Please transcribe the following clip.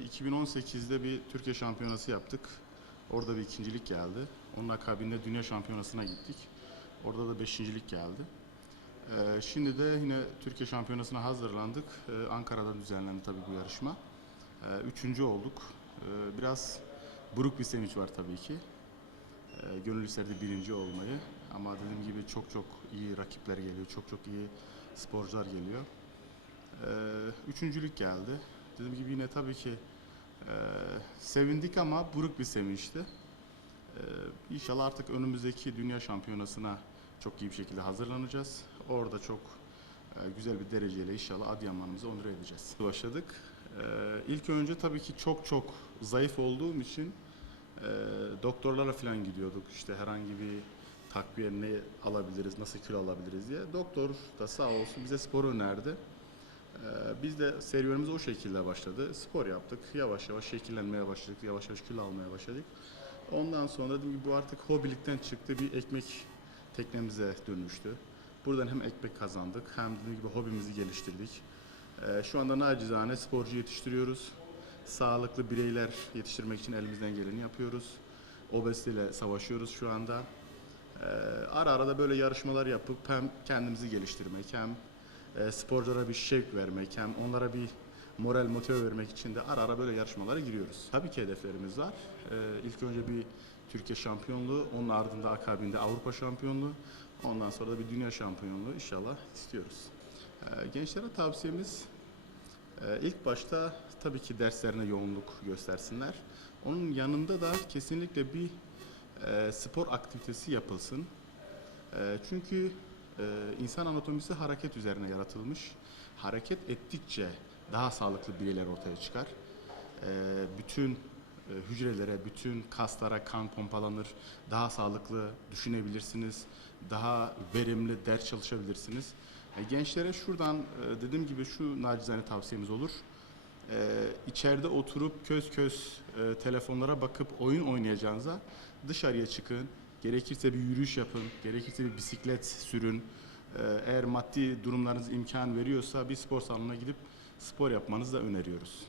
2018'de bir Türkiye şampiyonası yaptık. Orada bir ikincilik geldi. Onun akabinde dünya şampiyonasına gittik. Orada da beşincilik geldi. Ee, şimdi de yine Türkiye şampiyonasına hazırlandık. Ee, Ankara'da düzenlendi tabii bu yarışma. Ee, üçüncü olduk. Biraz buruk bir sevinç var tabii ki. Ee, gönül isterdi birinci olmayı. Ama dediğim gibi çok çok iyi rakipler geliyor. Çok çok iyi sporcular geliyor. Üçüncülük geldi. Dediğim gibi yine tabii ki e, sevindik ama buruk bir sevinçti. Ee, inşallah artık önümüzdeki dünya şampiyonasına çok iyi bir şekilde hazırlanacağız. Orada çok e, güzel bir dereceyle inşallah Adıyaman'ımızı onur edeceğiz. Başladık. Ee, ilk önce tabii ki çok çok zayıf olduğum için e, doktorlara falan gidiyorduk. İşte herhangi bir takviye ne alabiliriz, nasıl kilo alabiliriz diye. Doktor da sağ olsun bize spor önerdi. Ee, Biz de serüvenimiz o şekilde başladı. Spor yaptık. Yavaş yavaş şekillenmeye başladık. Yavaş yavaş kilo almaya başladık. Ondan sonra dediğim gibi bu artık hobilikten çıktı. Bir ekmek teknemize dönüştü. Buradan hem ekmek kazandık hem dediğim gibi hobimizi geliştirdik. Ee, Şu anda nacizane sporcu yetiştiriyoruz. Sağlıklı bireyler yetiştirmek için elimizden geleni yapıyoruz. Obeziteyle savaşıyoruz şu anda. Ee, Ara ara da böyle yarışmalar yapıp hem kendimizi geliştirmek hem e, sporculara bir şevk vermek hem onlara bir moral motive vermek için de ara ara böyle yarışmalara giriyoruz. Tabii ki hedeflerimiz var. Ee, ilk önce bir Türkiye şampiyonluğu, onun ardında akabinde Avrupa şampiyonluğu, ondan sonra da bir dünya şampiyonluğu inşallah istiyoruz. Ee, gençlere tavsiyemiz e, ilk başta tabii ki derslerine yoğunluk göstersinler. Onun yanında da kesinlikle bir e, spor aktivitesi yapılsın. E, çünkü e, insan anatomisi hareket üzerine yaratılmış. Hareket ettikçe daha sağlıklı bireyler ortaya çıkar. E, bütün hücrelere, bütün kaslara kan pompalanır. Daha sağlıklı düşünebilirsiniz. Daha verimli ders çalışabilirsiniz. E, gençlere şuradan e, dediğim gibi şu nacizane tavsiyemiz olur. E, içeride oturup köz köz telefonlara bakıp oyun oynayacağınıza dışarıya çıkın. Gerekirse bir yürüyüş yapın, gerekirse bir bisiklet sürün. E, eğer maddi durumlarınız imkan veriyorsa bir spor salonuna gidip spor yapmanızı da öneriyoruz.